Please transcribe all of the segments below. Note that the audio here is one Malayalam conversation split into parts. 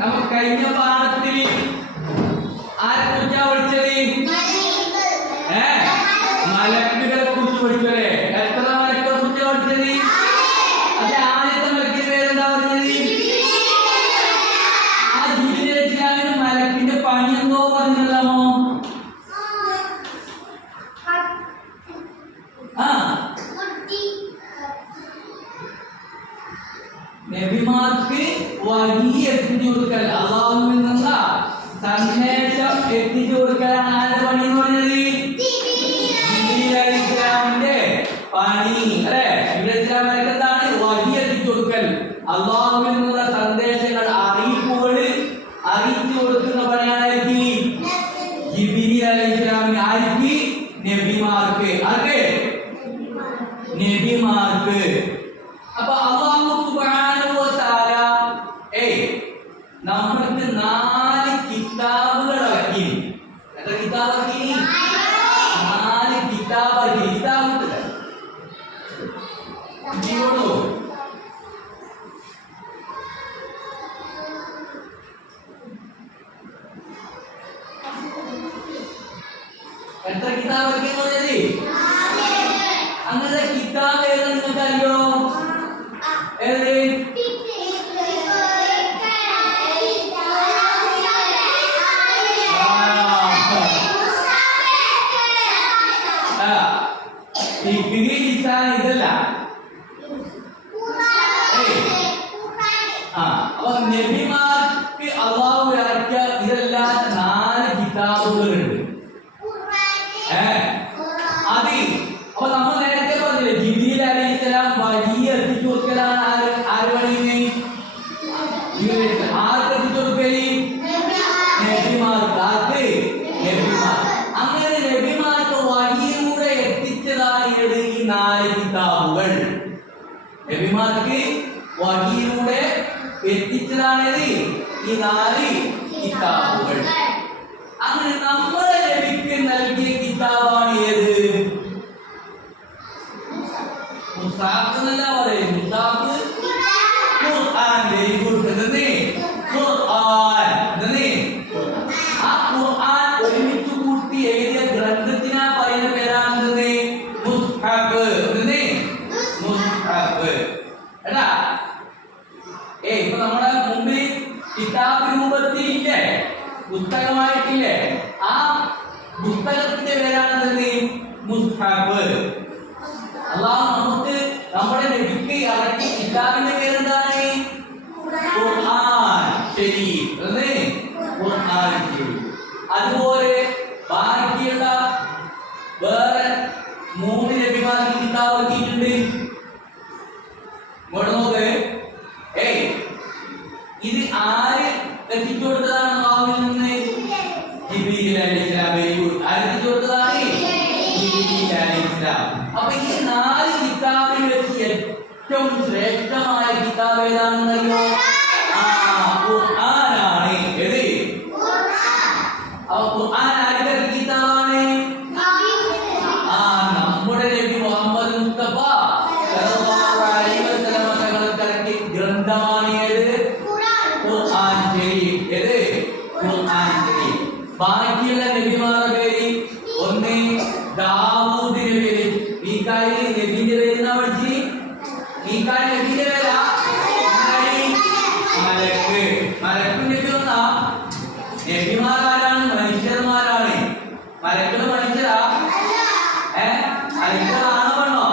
നമുക്ക് കഴിഞ്ഞ പാഠത്തിൽ ആരെ കുറിച്ചാ പഠിച്ചത്? മലക്കുകളെ കുറിച്ച് പഠിച്ചല്ലേ? എത്ര മലക്കുകളെ കുറിച്ചാ പഠിച്ചത്? അതെ, ആദ്യത്തെ മലക്കിന്റെ പേരെന്താ പറഞ്ഞത്? ആ ജിബിലിന് മലക്കിന്റെ പണി എന്തോ പറഞ്ഞില്ലാമോ? നബിമാർക്ക് വഹി എത്തിച്ചു കൊടുക്കൽ, അല്ലാഹുവിൽ നിന്നുള്ള സന്ദേശം എത്തിച്ചു കൊടുക്കലാണ് ആരുടെ പണി എന്ന് പറഞ്ഞത്? ജിബ്രീൽ അലൈഹിസ്സലാമിന്റെ പണി അല്ലേ? ജിബ്രീൽ അലൈഹിസ്സലാമിന്റെ എന്താണ്? വഹി എത്തിച്ചു കൊടുക്കൽ, അല്ലാഹുവിൽ നിന്നുള്ള സന്ദേശങ്ങൾ അറിയിപ്പുകൾ അറിയിച്ചു കൊടുക്കുന്ന പണിയാണ് ജിബ്രീൽ അലൈഹിസ്സലാമിന്. ആർക്ക്? നബിമാർക്ക്. ആർക്ക്? നബിമാർക്ക്. അപ്പൊ അല്ലാഹു സുബ്ഹാനഹു വ തആല നമുക്ക് 4 കിതാബുകൾ ഇറക്കി. എത്ര കിതാബ് ഇറക്കി? 4 കിതാബ് ഇറക്കി. കിതാബ് ഇങ്ങോട്ടോ എത്ര കിതാബ് ഇറക്കി എന്ന് പറഞ്ഞത്? അങ്ങനെ കിതാബ് ഏതാ നിങ്ങൾക്ക് അറിയോ? ഏത്? ഇതല്ല. അപ്പൊ നബിമാർക്ക് അല്ലാഹു ഇറക്കിയ ഇതെല്ലാം 4 കിതാബുകളുണ്ട്. അത് അപ്പൊ നമ്മൾ നേരത്തെ പറഞ്ഞില്ലേ, ജിബ്രീൽ അലൈഹിസ്സലാം വഹി എത്തിച്ചു കൊടുക്കലാണ് ആര് പണിയുന്നേ? ആർക്ക് എത്തിച്ചു കൊടുക്കല്? നബിമാർക്ക്. ആർക്ക്? നബിമാർക്ക്. അങ്ങനെ നബിമാർക്ക് വഹിയിലൂടെ എത്തിച്ചതാണ് ഈ 4 കിതാബുകൾ. നബിമാർക്ക് വഹിയിലൂടെ എത്തിച്ചതാണ് ഈ 4 കിതാബുകൾ. അങ്ങനെ നമ്മളെ നബിക്ക് നൽകിയ കിതാബാണ് ഏത്? മുസാഫ് എന്നല്ല പറയും. മുസാഫ് ഖുർആൻ. Very good. എന്തെന്ന്? ഖുർആൻ. എന്തെന്ന്? ആ ഖുർആൻ ഒരുമിച്ച് കൂട്ടി എഴുതിയ ഗ്രന്ഥത്തിനാ പറയുന്ന പേരാണെന്തെന്ന്? മുസ്ഹഫ്. എന്തെന്ന്? മുസ്ഹഫ്. എടാ ഇപ്പൊ നമ്മുടെ മുമ്പിൽ കിതാബ് രൂപത്തിലില്ലേ, പുസ്തകമായിട്ടില്ലേ, ആ പുസ്തകത്തിന്റെ പേരാണെന്തെന്ന്? മുസ്ഹഫ്. അല്ലാഹു നമുക്ക് നമ്മുടെ നബിക്ക് ഇറക്കിയ കിതാബിന്റെ പേരെന്താണ്? ഖുർആൻ ശരീഫ്. അല്ലേ? ഖുർആൻ ശരീഫ്. അതുപോലെ ബാക്കിയുള്ള വേറെ 3 നബിമാർക്ക് കിതാബ് ഇറക്കിയിട്ടുണ്ട്. ഇങ്ങോട്ട് നോക്ക്. ഇത് ആര് എത്തിച്ചു കൊടുത്തതാണ്? അല്ലാഹുവിൽ നിന്ന് ജിബ്രീൽ അലൈഹിസ്സലാം. ആര് എത്തിച്ചു കൊടുത്തതാണ്? ജിബ്രീൽ അലൈഹിസ്സലാം. അപ്പൊ ഈ 4 കിതാബിൽ വെച്ച് ഏറ്റവും ശ്രേഷ്ഠമായ കിതാബ് ഏതാണെന്നറിയോ? ഖുർആനാണ്. ഏത്? അപ്പൊ ഖുർആൻ ആരുടെ കിതാബാണ്? നമ്മുടെ നബി മുഹമ്മദ് മുസ്തഫ സല്ലല്ലാഹു അലൈഹി വസല്ലം തങ്ങൾക്ക് ഇറക്കിയ ഗ്രന്ഥമാണ് ഏത്? ഖുർആൻ ശരീഫ്. ഏത്? ഖുർആൻ ശരീഫ്. ബാക്കിയുള്ള നബിമാരുടെ പേര് ഒന്ന് ദാവൂദിന്റെ പേര്. മീകായിൽ നബിന്റെ പേര് എന്നാ പഠിച്ച്? മീകായിൽ നബിന്റെ പേരാ മലക്ക്. മലക്ക് നബി ഒന്നാ. നബിമാരാണ് മനുഷ്യന്മാരാണ്. മലക്കുകൾ മനുഷ്യരാ? മലക്കുകളാണോ പെണ്ണോ?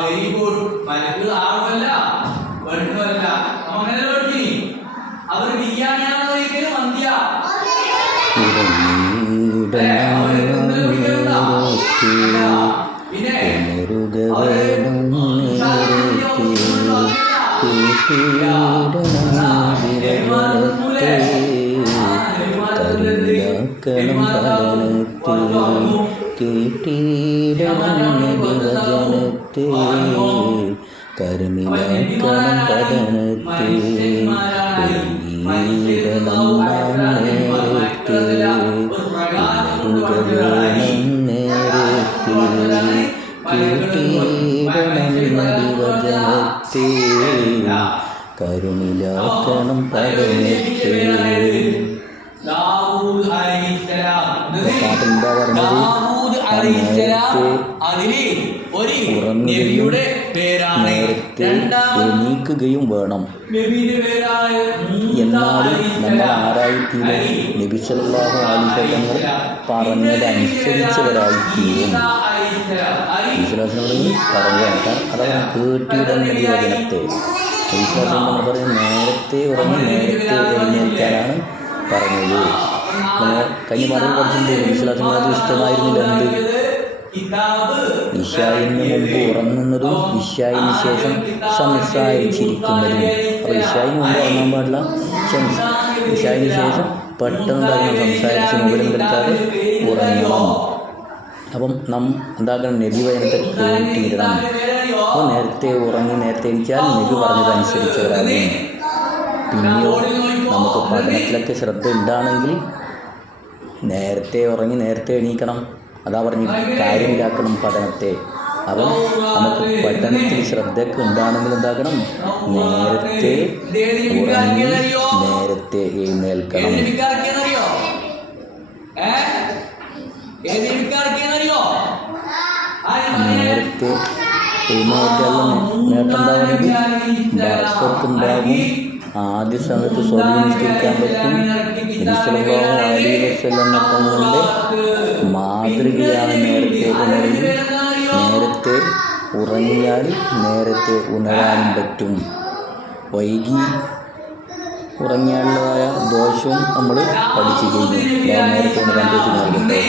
Very good. മലക്കുകൾ ആണല്ല പെണ്ണുമല്ല. അങ്ങനെ പഠിച്ചു. അവർ ബിരിയാണിയാണോ ഒരിക്കലും മന്തിയ? പിന്നെ കേട്ടി വചനത്തെ കരുണിലാക്കണം പഠനത്തെ. പാട്ടെന്താ പറഞ്ഞത്? ഉറങ്ങുകയും നേരത്തെ എണീക്കുകയും വേണം. എന്നാലും നമ്മൾ ആരായിത്തീരും? നബി സല്ലല്ലാഹു അലൈഹി വസല്ലം പറഞ്ഞതനുസരിച്ചവരായിത്തീരും. വിശ്വാസങ്ങൾ പറഞ്ഞേക്കാം. അതാണ് കേട്ടിടം നബി വചനത്തെ. വിശ്വാസം നമ്മൾ പറയും നേരത്തെ ഉറങ്ങി നേരത്തെ എഴുന്നേൽക്കാനാണ് പറഞ്ഞത്. കഴിഞ്ഞ പാഠം പഠിച്ചിട്ടുണ്ട്. വിശ്വാസങ്ങൾക്ക് ഇഷ്ടമായിരുന്നില്ല എന്ത്? ഇശായിന് മുമ്പ് ഉറങ്ങുന്നതും ഇശായിന് ശേഷം സംസാരിച്ചിരിക്കുന്നതും. അപ്പോൾ ഇശായിന് മുമ്പ് ഉറങ്ങാൻ പാടില്ല. ഇശായിന് ശേഷം പെട്ടെന്ന് സംസാരിച്ച് മുകളിൽ നിൽക്കാതെ ഉറങ്ങണം. അപ്പം എന്താക്കണം? നബി വചനത്തെ കേട്ടിടണം. അപ്പോൾ നേരത്തെ ഉറങ്ങി നേരത്തെ ഇരിച്ചാൽ നബി പറഞ്ഞതനുസരിച്ചവരാകും. പിന്നെയോ നമുക്ക് പഠനത്തിലൊക്കെ ശ്രദ്ധ ഉണ്ടാണെങ്കിൽ നേരത്തെ ഉറങ്ങി നേരത്തെ എണീക്കണം. അതാ പറഞ്ഞ് കാര്യമില്ലാക്കണം പഠനത്തെ. അപ്പം നമുക്ക് പഠനത്തിൽ ശ്രദ്ധയൊക്കെ ഉണ്ടാണെങ്കിൽ എന്താക്കണം? നേരത്തെ ഉറങ്ങി നേരത്തെ എഴുന്നേൽക്കണം. നേരത്തെ എഴുന്നേറ്റാലുള്ള നേട്ടം എന്താ പറയുന്നത്? ബർക്കത്തുണ്ടാകും. ആദ്യ സമയത്ത് സ്വയം നിസ്കരിക്കാൻ പറ്റും. നബി സല്ലല്ലാഹു അലൈഹി വസല്ലം തങ്ങളുടെ മാതൃകയാണ് നേരത്തെ ഉണരുന്നത്. നേരത്തെ ഉറങ്ങിയാൽ നേരത്തെ ഉണരാനും പറ്റും. വൈകി ഉറങ്ങിയാലുള്ളതായ ദോഷവും നമ്മൾ പഠിച്ചു കഴിഞ്ഞു. നേരത്തെ ഉണരാൻ പറ്റുന്നുണ്ട്.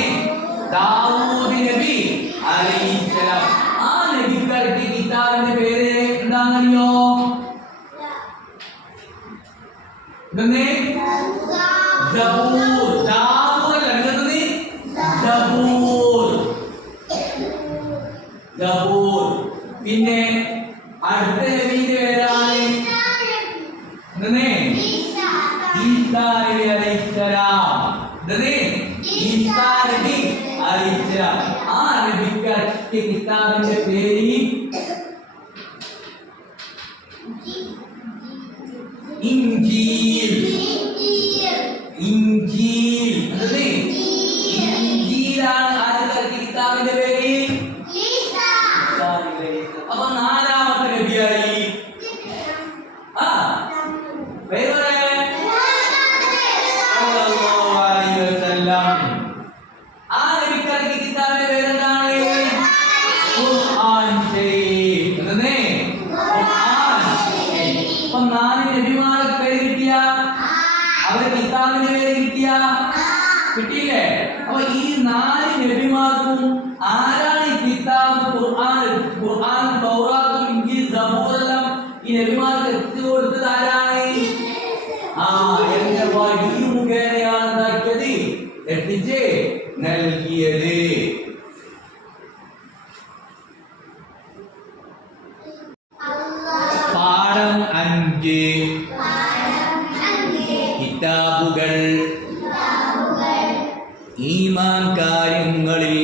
പിന്നെ അടുത്ത നബിയുടെ പേരാണ് ഈസാ നബി അലൈഹിസ്സലാം. ഈസാ നബി അലൈഹിസ്സലാം. ആ നബിക്ക് കിതാബിന്റെ പേര് ഇൻജീൽ. ഇൻജീൽ ഇൻജീലാണ് ആദ്യത്തെ കിതാബിന്റെ പേര്. അപ്പൊ നാലാമത്തെ നബിയായി ആ നബിക്കാർക്ക് കിതാബിന്റെ പേരെന്താണ്? ഖുർആൻ ശരീഫ്. അപ്പൊ നാല് നബിമാർക്ക് പേര് കിട്ടിയ, അവരുടെ കിതാബിന്റെ പേര് കിട്ടിയില്ലേ? അപ്പൊ ഈ നാല് നബിമാർക്കും ആരാണ് ഈ കിതാബ് ഖുർആൻ തൗറാത്തും ഇൻജീൽ സബൂറെല്ലാം ഈ നബിമാർക്ക് എത്തിച്ചു കൊടുത്തത് ആരാണ്? എന്റെ വഴി മുഖേനയാണ് എന്താക്കിയത്? എത്തിച്ച് നൽകിയത്. പാഠം 5. കിതാബുകൾ. ഈമാൻ കാര്യങ്ങളിൽ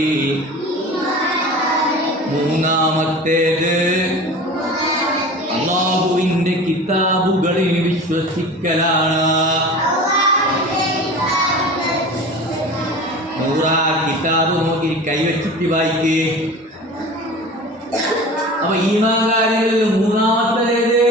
മൂന്നാമത്തേത് അല്ലാഹുവിന്റെ കിതാബുകളിൽ വിശ്വസിക്കലാണ്. കിതാബ് നോക്കി കൈവച്ചിട്ട് വായിക്കേ. അപ്പൊ ഈമാൻ കാര്യങ്ങളിൽ മൂന്നാമത്തേത്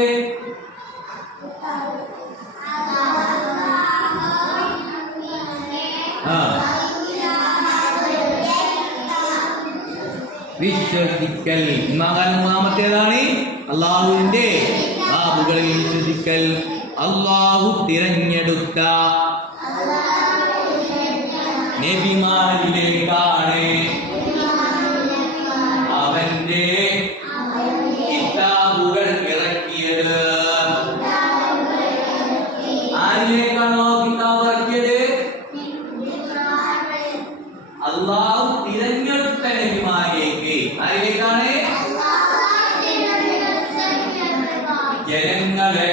വിശ്വസിക്കൽ. ഈമാൻ മൂന്നാമത്തേതാണ് അല്ലാഹുവിന്റെ കിതാബുകളിൽ വിശ്വസിക്കൽ. അല്ലാഹു തിരഞ്ഞെടുത്ത നബിമാരിലേക്കാണ് അവന്റെ കിതാബുകൾ ഇറക്കിയത്. ആരിലേക്കാണോ കിതാബ് ഇറക്കിയത്? അല്ലാഹു തിരഞ്ഞെടുത്ത നബിമാരിലേക്ക്. ആരിലേക്കാണ്? ജനങ്ങളെ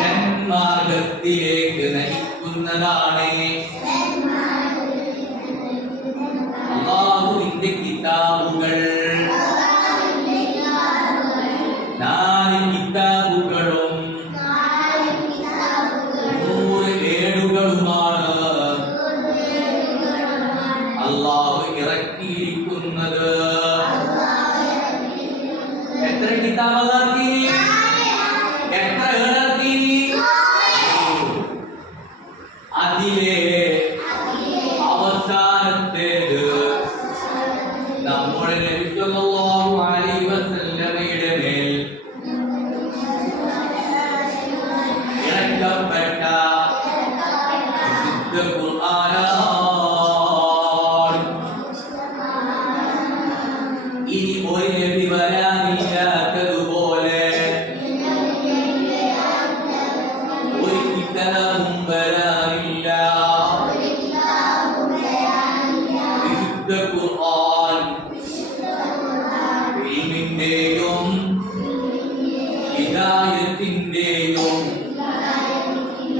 സന്മാർഗത്തിലേക്ക് നയിക്കുന്നതാണ് അല്ലാഹുവിന്റെ കിതാബുകൾ. എത്ര കിതാബുകൾ ഇറക്കി? എത്ര ഇറക്കി? അതിലെ അവസാനത്തേത് നമ്മുടെ നബി സല്ലല്ലാഹു അലൈഹി വസല്ലമയുടെ മേൽ ഇറക്കപ്പെട്ട വിശുദ്ധ ഖുർആനാണ്. ഇനി ഒരു നബി വരാനില്ലാത്തതുപോലെ ഒരു കിതാബും വരാനില്ല. വിശുദ്ധ ഖുർആൻ ഇൽമിന്റെയും ഹിദായത്തിന്റെയും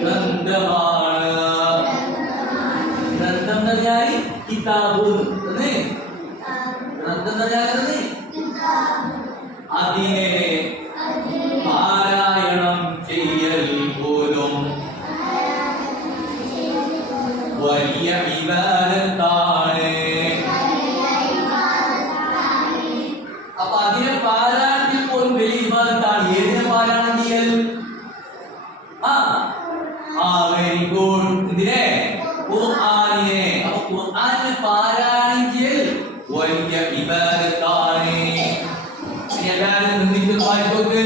ഗ്രന്ഥമാണ്. ഗ്രന്ഥം എന്ന് പറഞ്ഞാൽ കിതാബ്. ഗ്രന്ഥം എന്ന് പറഞ്ഞാൽ അതിനെ പാരായണം ചെയ്യൽ പോലും വലിയ ഇബാദത്താണ്. അപ്പൊ അതിനെ പാരായണത്തിൽ പോലും വലിയ ഇബാദത്താണ്. ഏതിനെ പാരായണം ചെയ്യൽ? Very good. എന്തിനെ? ഖുർആനിനെ. അപ്പൊ ഖുർആനിനെ പാരായണം ചെയ്യൽ വലിയ ഇബാദത്താണ്. എല്ലാവരും നിന്നിട്ട് വായിച്ചോക്ക്.